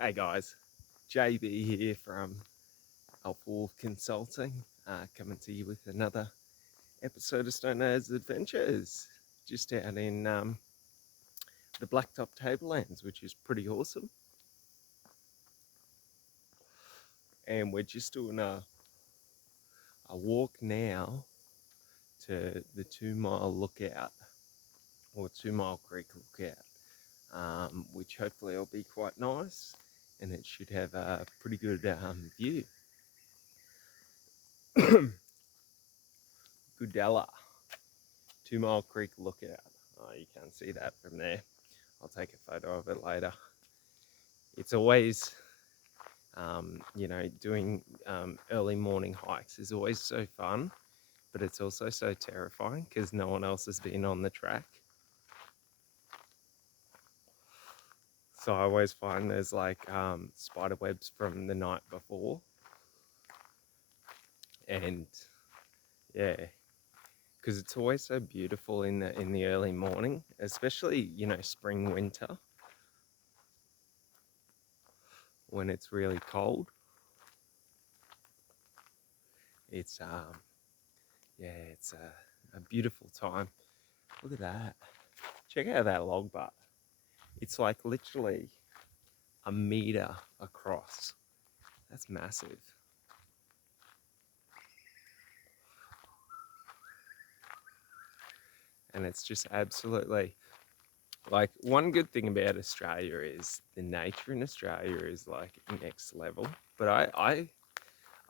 Hey guys, JB here from Alpha Wolf Consulting, coming to you with another episode of Stone Age Adventures, just out in the Blacktop Tablelands, which is pretty awesome. And we're just doing a walk now to the 2 Mile Lookout, or 2 Mile Creek Lookout, which hopefully will be quite nice, and it should have a pretty good view. Goodella. 2 Mile Creek Lookout. Oh, you can't see that from there. I'll take a photo of it later. It's always, doing early morning hikes is always so fun, but it's also so terrifying because no one else has been on the track. So I always find there's like spider webs from the night before. And yeah, because it's always so beautiful in the early morning, especially, spring, winter, when it's really cold. It's it's a beautiful time. Look at that. Check out that log butt. It's like literally a meter across. That's massive. And it's just absolutely like, one good thing about Australia is the nature in Australia is like next level. But I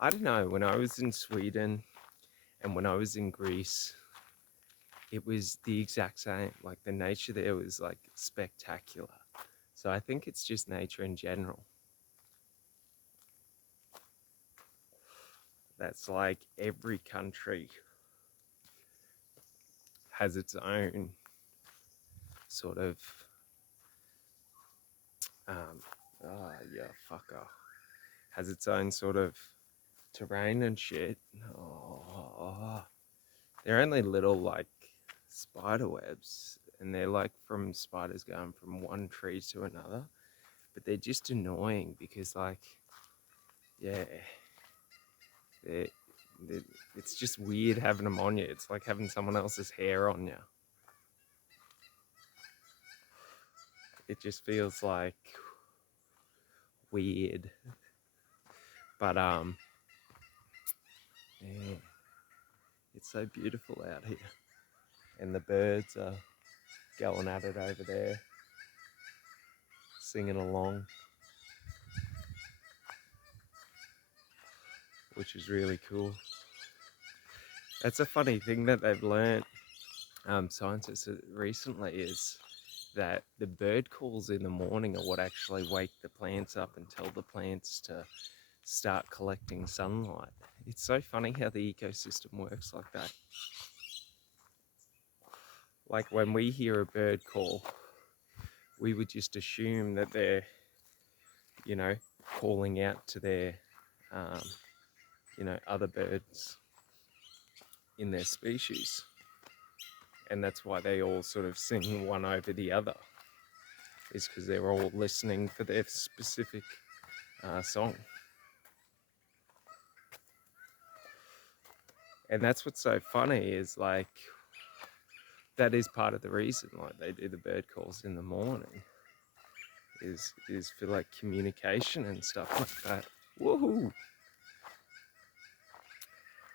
don't know, when I was in Sweden and when I was in Greece, it was the exact same. Like, the nature there was like spectacular. So I think it's just nature in general. That's like every country has its own sort of um fucker, has its own sort of terrain and shit. Oh, they're only little like spider webs, and they're like from spiders going from one tree to another, but they're just annoying because, like, yeah, they're, they're, it's just weird having them on you. It's like having someone else's hair on you. It just feels like weird. But yeah, it's so beautiful out here. And the birds are going at it over there, singing along, which is really cool. That's a funny thing that they've learned, scientists recently, is that the bird calls in the morning are what actually wake the plants up and tell the plants to start collecting sunlight. It's so funny how the ecosystem works like that. Like, when we hear a bird call, we would just assume that they're, calling out to their, other birds in their species. And that's why they all sort of sing one over the other, is because they're all listening for their specific song. And that's what's so funny, is like, that is part of the reason, like, they do the bird calls in the morning, is for like communication and stuff like that. Woohoo!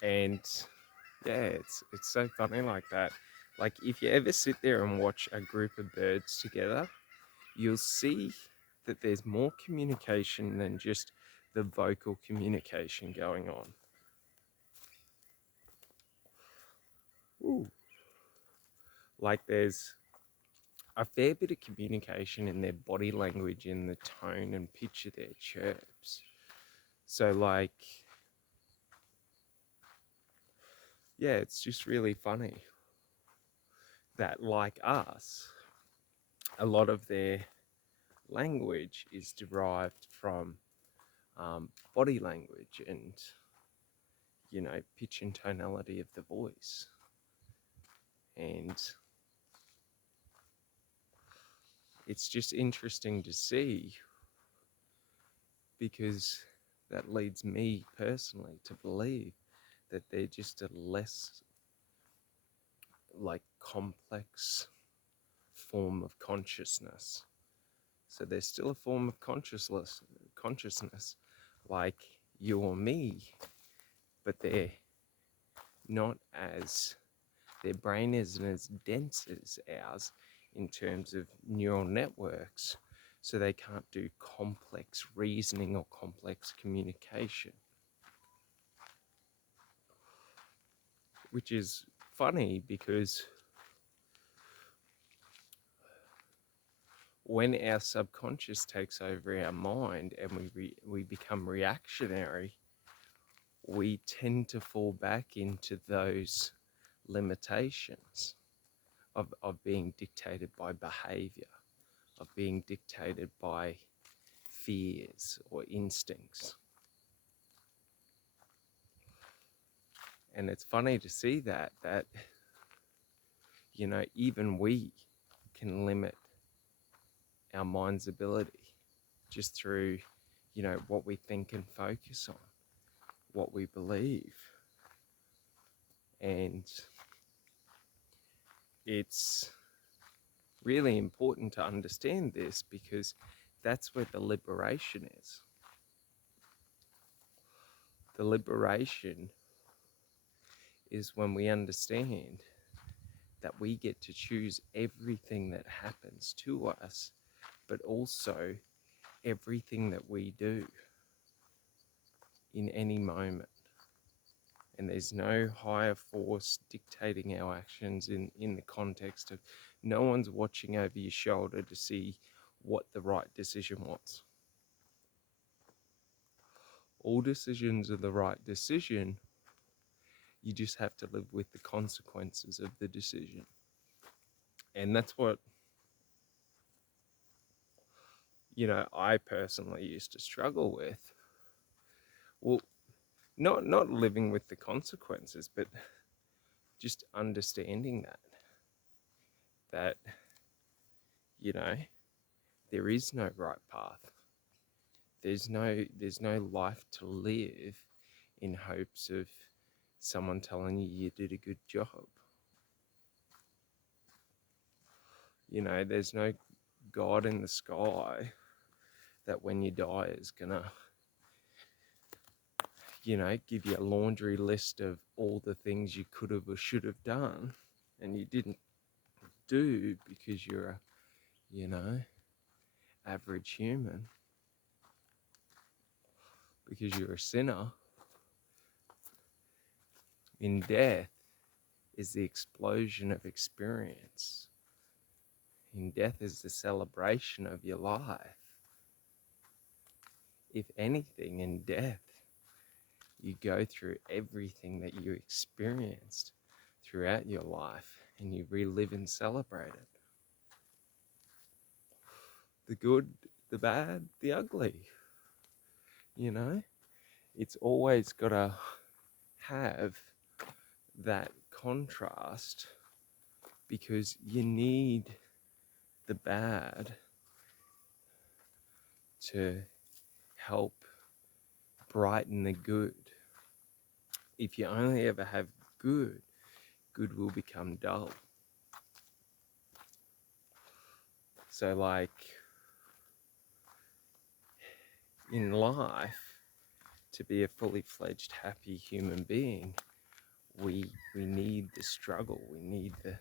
And yeah, it's so funny like that. Like, if you ever sit there and watch a group of birds together, you'll see that there's more communication than just the vocal communication going on. Ooh. Like, there's a fair bit of communication in their body language, in the tone and pitch of their chirps. So, like, yeah, it's just really funny that, like us, a lot of their language is derived from body language and, pitch and tonality of the voice. And it's just interesting to see because that leads me personally to believe that they're just a less like complex form of consciousness. So there's still a form of consciousness like you or me, but they're not as, their brain isn't as dense as ours in terms of neural networks, so they can't do complex reasoning or complex communication, which is funny because when our subconscious takes over our mind and we become reactionary, we tend to fall back into those limitations of being dictated by behavior, of being dictated by fears or instincts. And it's funny to see that even we can limit our mind's ability just through, what we think and focus on, what we believe. And it's really important to understand this because that's where the liberation is. The liberation is when we understand that we get to choose everything that happens to us, but also everything that we do in any moment. And there's no higher force dictating our actions in the context of no one's watching over your shoulder to see what the right decision was. All decisions are the right decision. You just have to live with the consequences of the decision. And that's what, I personally used to struggle with. Well, not living with the consequences, but just understanding that, there is no right path. There's no life to live in hopes of someone telling you did a good job. There's no God in the sky that when you die is gonna, give you a laundry list of all the things you could have or should have done and you didn't do because you're a, average human, because you're a sinner. In death is the explosion of experience. In death is the celebration of your life. If anything, in death, you go through everything that you experienced throughout your life and you relive and celebrate it. The good, the bad, the ugly. It's always got to have that contrast because you need the bad to help brighten the good. If you only ever have good, good will become dull. So like in life, to be a fully fledged happy human being, we need the struggle, we need the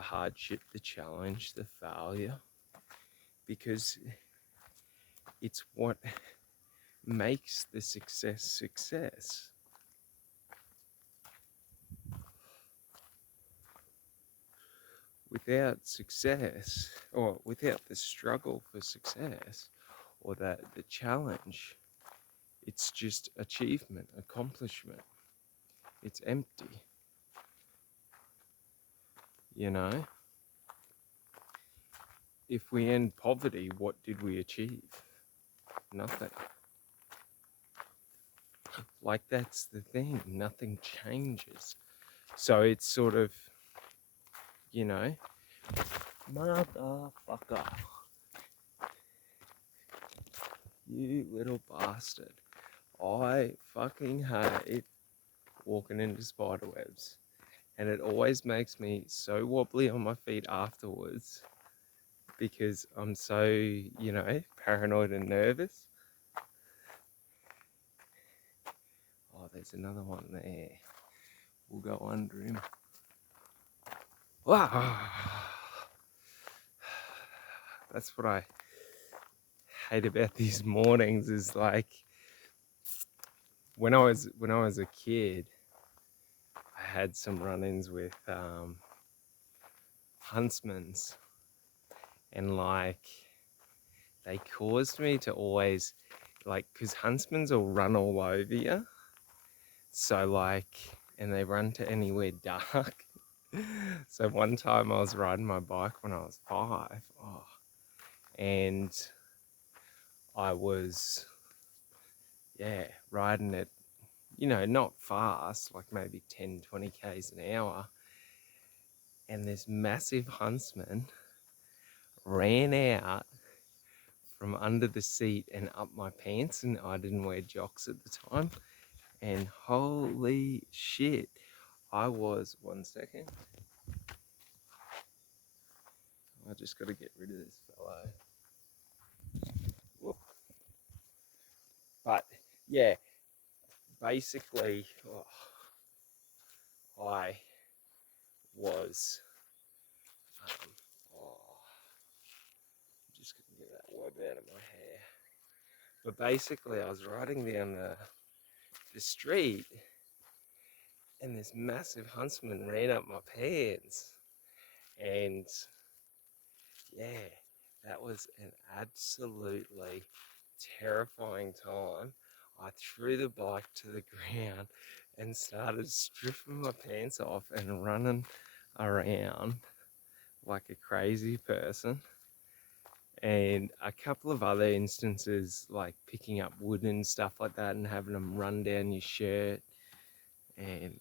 hardship, the challenge, the failure, because it's what makes the success. Without success, or without the struggle for success, or the challenge, it's just achievement, accomplishment. It's empty. If we end poverty, what did we achieve? Nothing. Like, that's the thing, nothing changes. So it's sort of, motherfucker. You little bastard. I fucking hate walking into spider webs. And it always makes me so wobbly on my feet afterwards because I'm so, paranoid and nervous. Oh, there's another one there. We'll go under him. Wow. That's what I hate about these mornings is like when I was a kid, I had some run-ins with huntsmans, and like they caused me to always because huntsmans will run all over you, so and they run to anywhere dark. So one time I was riding my bike when I was 5, and I was riding it, not fast, like maybe 10, 20 k's an hour, and this massive huntsman ran out from under the seat and up my pants, and I didn't wear jocks at the time, and holy shit, I was, 1 second, I just got to get rid of this fellow. Whoop. But yeah, basically, I was, I'm just gonna get that web out of my hair. But basically, I was riding down the street, and this massive huntsman ran up my pants, and yeah, that was an absolutely terrifying time. I threw the bike to the ground and started stripping my pants off and running around like a crazy person. And a couple of other instances, like picking up wood and stuff like that and having them run down your shirt, and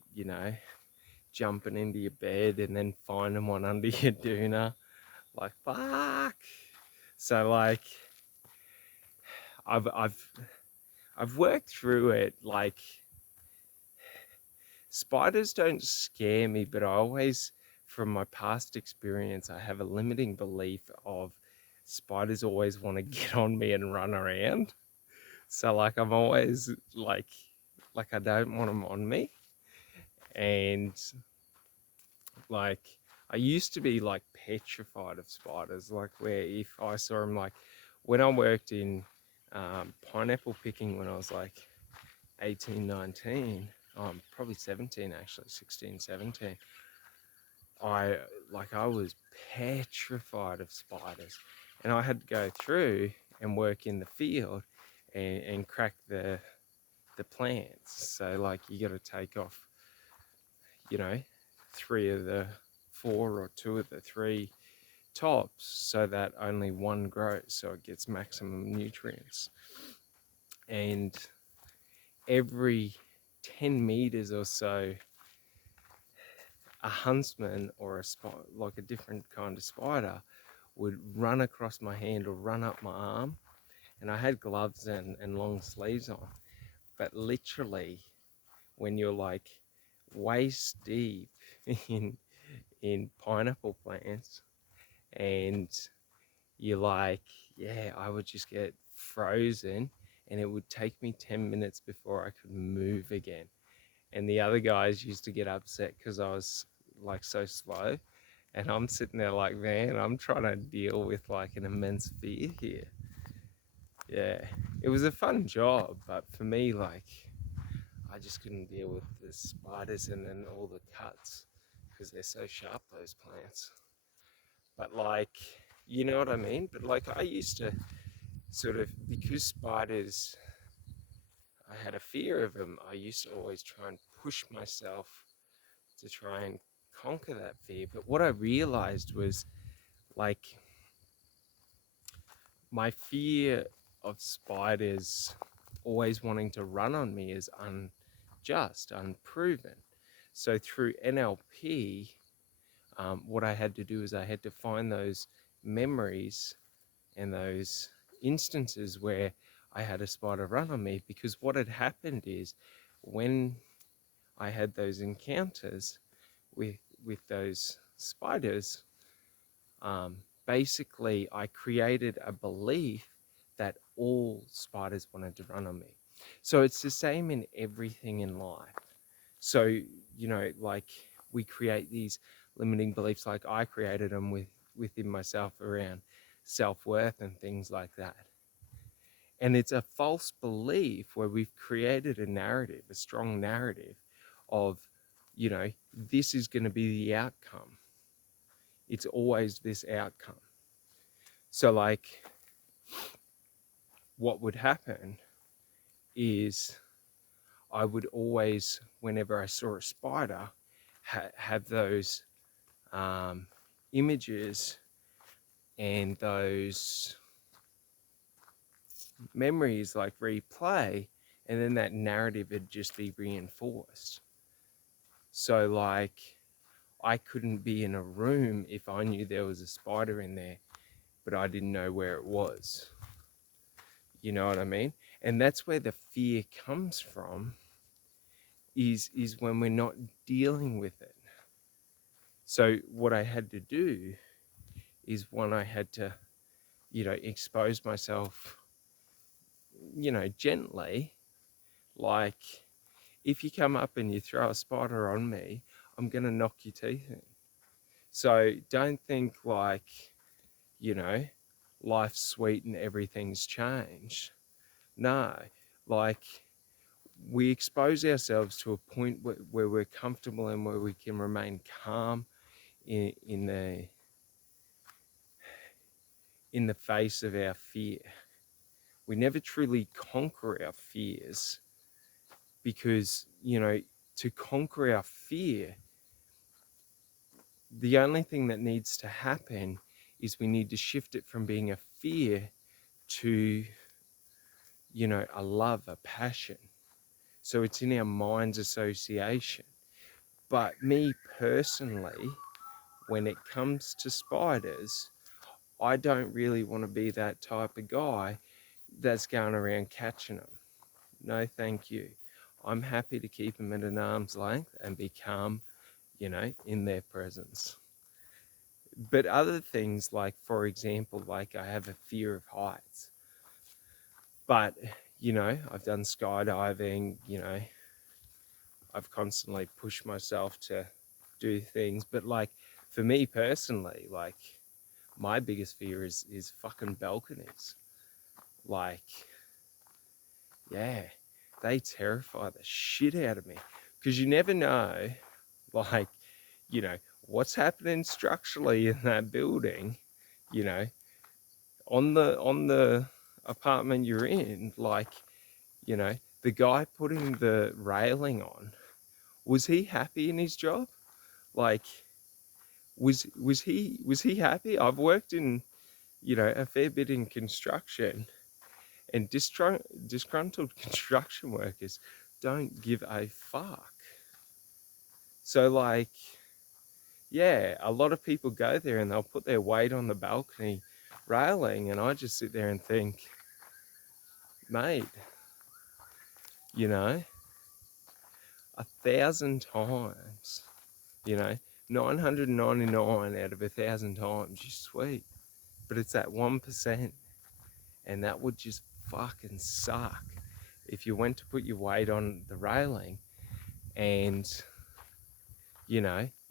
jumping into your bed and then finding one under your doona, like fuck. So like I've worked through it. Like, spiders don't scare me, but I always, from my past experience, I have a limiting belief of spiders always want to get on me and run around. So like I'm always like I don't want them on me. And like I used to be like petrified of spiders, like where if I saw them, like when I worked in pineapple picking when I was like 18, 19, probably 17 actually, 16, 17. I was petrified of spiders, and I had to go through and work in the field and crack the plants. So like you got to take off, 3 of the 4 or 2 of the 3 tops so that only one grows, so it gets maximum nutrients. And every 10 meters or so, a huntsman or like a different kind of spider would run across my hand or run up my arm. And I had gloves and long sleeves on, but literally when you're like waist deep in pineapple plants, and you're like, yeah, I would just get frozen, and it would take me 10 minutes before I could move again. And the other guys used to get upset because I was like so slow, and I'm sitting there like, man, I'm trying to deal with like an immense fear here. Yeah, it was a fun job, but for me, like, I just couldn't deal with the spiders and then all the cuts because they're so sharp, those plants. But like, you know what I mean? But like, I used to sort of, because spiders, I had a fear of them, I used to always try and push myself to try and conquer that fear. But what I realized was like my fear of spiders always wanting to run on me is unjust, unproven. So through NLP, what I had to do is I had to find those memories and those instances where I had a spider run on me, because what had happened is, when I had those encounters with those spiders, um, basically I created a belief that all spiders wanted to run on me. So it's the same in everything in life. So, like, we create these limiting beliefs, like I created them within myself around self-worth and things like that. And it's a false belief where we've created a narrative, a strong narrative of, this is going to be the outcome. It's always this outcome. So, like, what would happen is I would always, whenever I saw a spider, have those images and those memories like replay, and then that narrative would just be reinforced. So, like, I couldn't be in a room if I knew there was a spider in there, but I didn't know where it was. You know what I mean? And that's where the fear comes from, is when we're not dealing with it. So what I had to do is, when I had to, expose myself, gently, like, if you come up and you throw a spider on me, I'm going to knock your teeth in. So don't think like, you know, life's sweet and everything's changed. No, like, we expose ourselves to a point where we're comfortable and where we can remain calm in the face of our fear. We never truly conquer our fears, because, to conquer our fear, the only thing that needs to happen is we need to shift it from being a fear to, a love, a passion. So it's in our mind's association. But me personally, when it comes to spiders, I don't really want to be that type of guy that's going around catching them. No, thank you. I'm happy to keep them at an arm's length and be calm, in their presence. But other things, like, for example, like, I have a fear of heights. But, I've done skydiving, I've constantly pushed myself to do things. But, like, for me personally, like, my biggest fear is fucking balconies. Like, yeah, they terrify the shit out of me, because you never know, like, what's happening structurally in that building, on the apartment you're in. Like, the guy putting the railing on, was he happy in his job? Like, was he happy? I've worked in, a fair bit in construction, and disgruntled construction workers don't give a fuck. So, like, yeah, a lot of people go there and they'll put their weight on the balcony railing, and I just sit there and think, mate, 1,000 times, 999 out of 1,000 times, you're sweet. But it's that 1%, and that would just fucking suck if you went to put your weight on the railing and,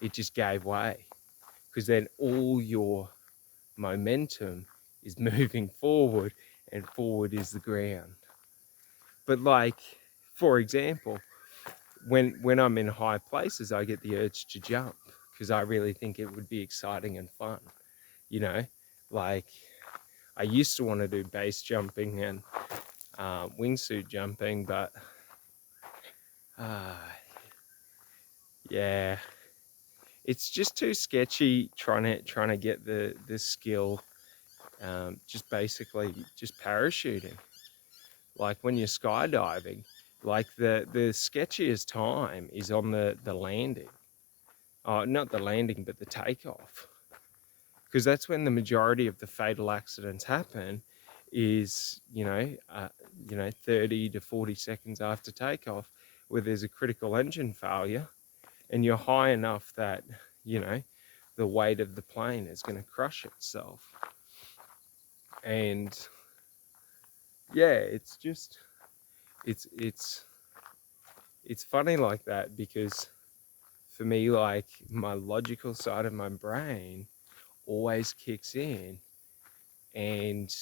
it just gave way, because then all your momentum is moving forward, and forward is the ground. But, like, for example, when I'm in high places, I get the urge to jump, because I really think it would be exciting and fun. Like, I used to want to do base jumping and wingsuit jumping, but yeah, it's just too sketchy trying to get the skill. Just basically just parachuting. Like, when you're skydiving, like, the sketchiest time is on the landing. Not the landing, but the takeoff, because that's when the majority of the fatal accidents happen. Is 30 to 40 seconds after takeoff, where there's a critical engine failure and you're high enough that, the weight of the plane is going to crush itself. And yeah, it's just, it's funny like that, because for me, like, my logical side of my brain always kicks in. And,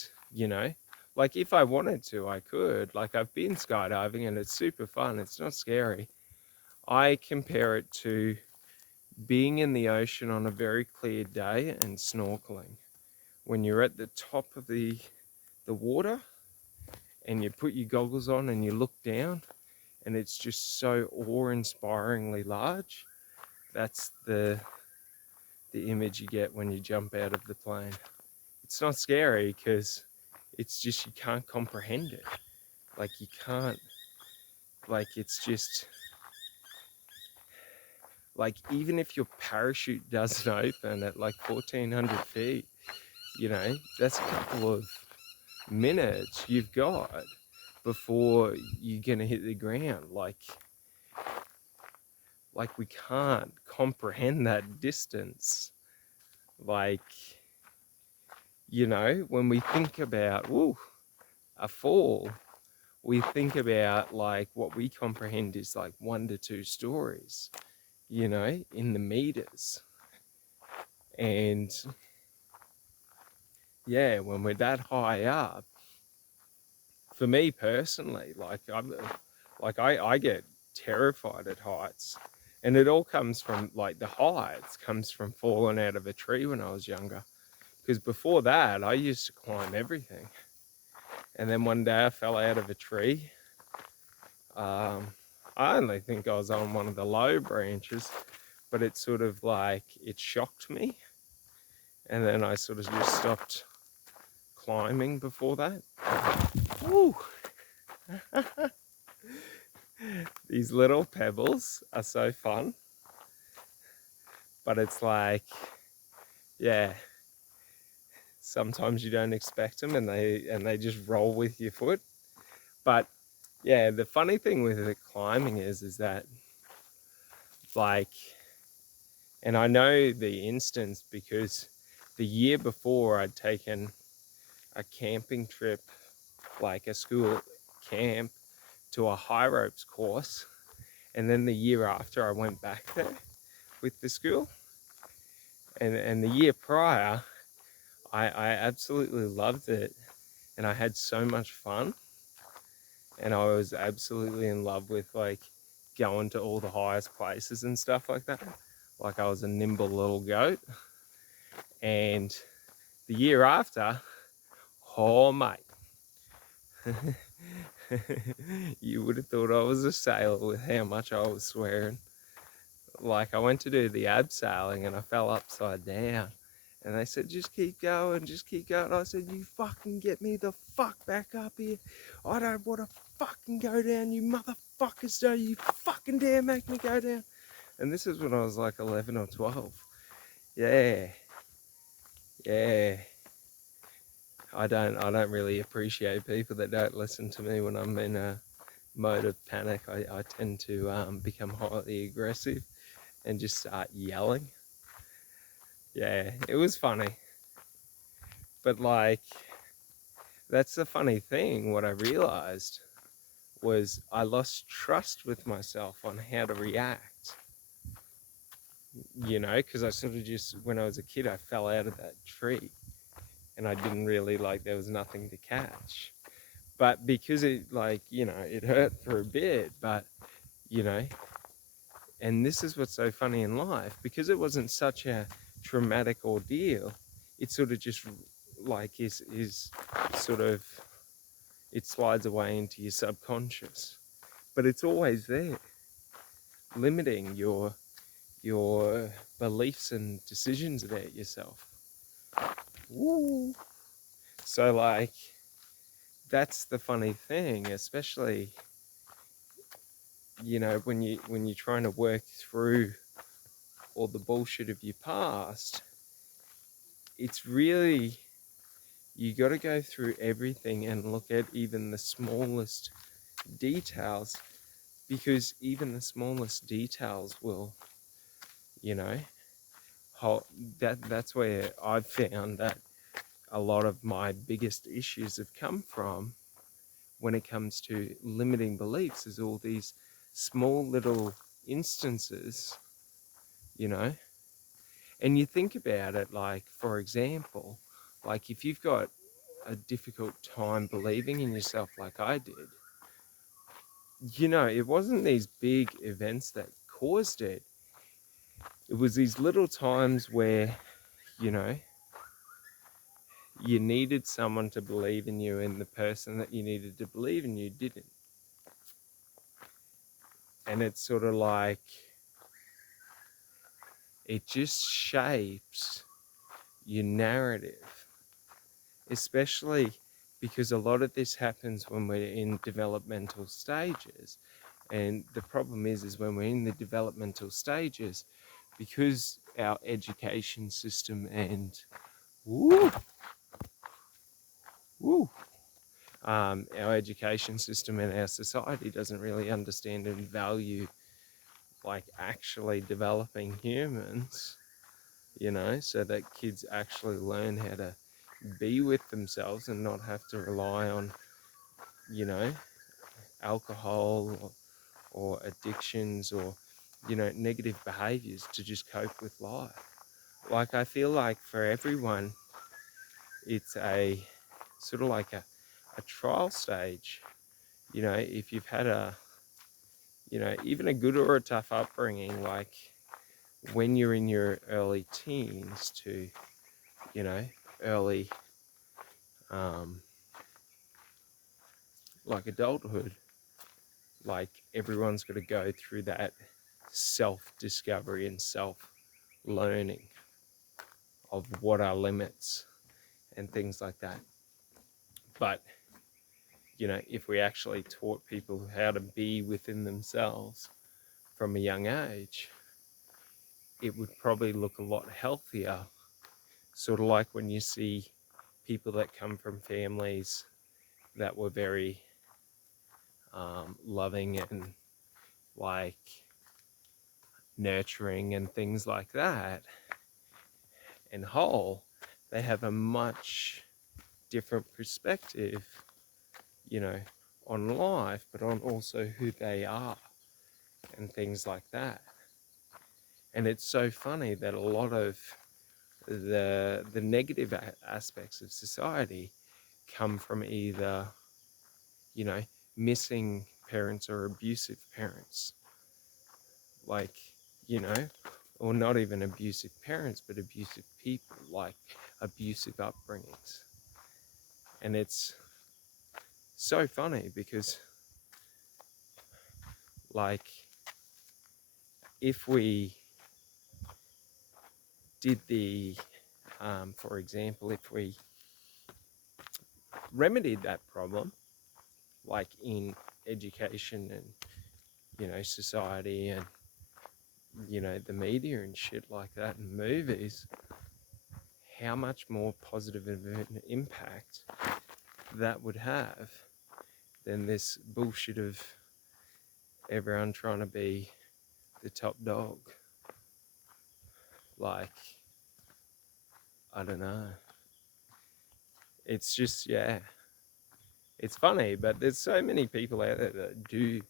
like, if I wanted to, I could. Like, I've been skydiving and it's super fun. It's not scary. I compare it to being in the ocean on a very clear day and snorkeling. When you're at the top of the water and you put your goggles on and you look down and it's just so awe-inspiringly large. That's the image you get when you jump out of the plane. It's not scary because it's just, you can't comprehend it. Like, you can't, like, it's just, like, even if your parachute doesn't open at like 1,400 feet, that's a couple of minutes you've got before you're gonna hit the ground. Like we can't comprehend that distance. Like, when we think about a fall, we think about, like, what we comprehend is like 1 to 2 stories, in the meters. And yeah, when we're that high up, for me personally, I get terrified at heights. And it all comes from, like, the heights comes from falling out of a tree when I was younger. Because before that, I used to climb everything. And then one day I fell out of a tree. I only think I was on one of the low branches, but it sort of, like, it shocked me. And then I sort of just stopped climbing before that. Woo! These little pebbles are so fun. But it's like, yeah, sometimes you don't expect them and they just roll with your foot. But yeah, the funny thing with the climbing is that, like, and I know the instance because the year before I'd taken a camping trip, like a school camp, to a high ropes course. And then the year after I went back there with the school. And the year prior, I absolutely loved it. And I had so much fun. And I was absolutely in love with, like, going to all the highest places and stuff like that. Like, I was a nimble little goat. And the year after, oh mate, you would have thought I was a sailor with how much I was swearing. Like, I went to do the abseiling and I fell upside down. And they said, just keep going, just keep going. I said, you fucking get me the fuck back up here. I don't want to fucking go down, you motherfuckers. Don't you fucking dare make me go down. And this is when I was like 11 or 12. Yeah. Yeah. I don't really appreciate people that don't listen to me when I'm in a mode of panic. I tend to become highly aggressive and just start yelling. Yeah, it was funny. But, like, that's the funny thing. What I realized was I lost trust with myself on how to react. Because I sort of just, when I was a kid, I fell out of that tree and I didn't really, like, there was nothing to catch. But because it, like, it hurt for a bit, but, and this is what's so funny in life, because it wasn't such a traumatic ordeal, it sort of just, like, is sort of, it slides away into your subconscious. But it's always there, limiting your beliefs and decisions about yourself. Woo! So, like, that's the funny thing, especially, when you're trying to work through all the bullshit of your past. It's really, you got to go through everything and look at even the smallest details, because even the smallest details will, you know, hold, that's where I've found that a lot of my biggest issues have come from when it comes to limiting beliefs, is all these small little instances, you know. And you think about it, like, for example, like if you've got a difficult time believing in yourself like I did, you know, it wasn't these big events that caused it. It was these little times where, you know, you needed someone to believe in you, and the person that you needed to believe in you didn't. And it's sort of like, it just shapes your narrative, especially because a lot of this happens when we're in developmental stages. And the problem is when we're in the developmental stages, because our education system and woo, woo, our education system and our society doesn't really understand and value like actually developing humans, you know, so that kids actually learn how to be with themselves and not have to rely on, you know, alcohol or addictions or, you know, negative behaviors to just cope with life. Like, I feel like for everyone, it's a sort of like a trial stage. You know, if you've had a, you know, even a good or a tough upbringing, like when you're in your early teens to, you know, early, um, like adulthood, like everyone's got to go through that self-discovery and self-learning of what are limits and things like that. But, you know, if we actually taught people how to be within themselves from a young age, it would probably look a lot healthier. Sort of like when you see people that come from families that were very loving and like nurturing and things like that and whole, they have a much different perspective, you know, on life, but on also who they are and things like that. And it's so funny that a lot of the negative aspects of society come from either, you know, missing parents or abusive parents, like, you know, or not even abusive parents, but abusive people, like abusive upbringings. And it's so funny because, like, if we did the, for example, if we remedied that problem, like in education and, you know, society and, you know, the media and shit like that and movies, how much more positive of an impact that would have than this bullshit of everyone trying to be the top dog. Like, I don't know. It's just, yeah, it's funny, but there's so many people out there that do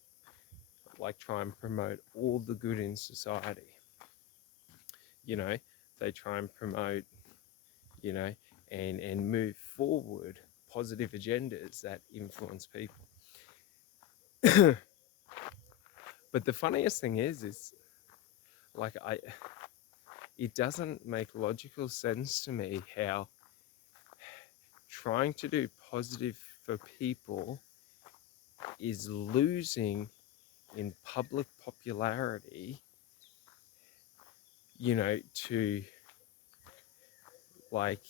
like try and promote all the good in society. You know, they try and promote, you know, and move forward positive agendas that influence people. But the funniest thing is like it doesn't make logical sense to me how trying to do positive for people is losing in public popularity, you know, to like,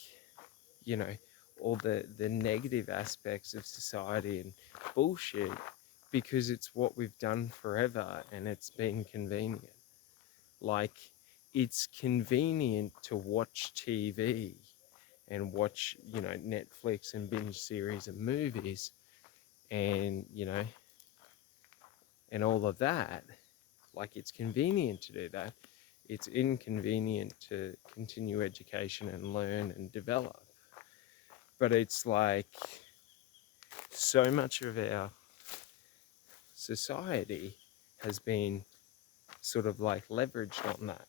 you know, all the negative aspects of society and bullshit, because it's what we've done forever and it's been convenient. Like, it's convenient to watch TV and watch, you know, Netflix and binge series of movies and, you know, and all of that. Like, it's convenient to do that. It's inconvenient to continue education and learn and develop. But it's like so much of our society has been sort of like leveraged on that,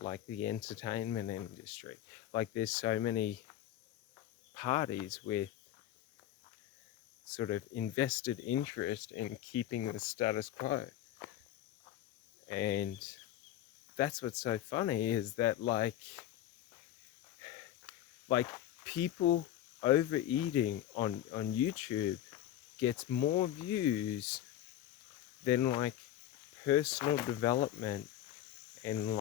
like the entertainment industry. Like, there's so many parties with sort of invested interest in keeping the status quo. And that's what's so funny, is that like people overeating on YouTube gets more views than like personal development and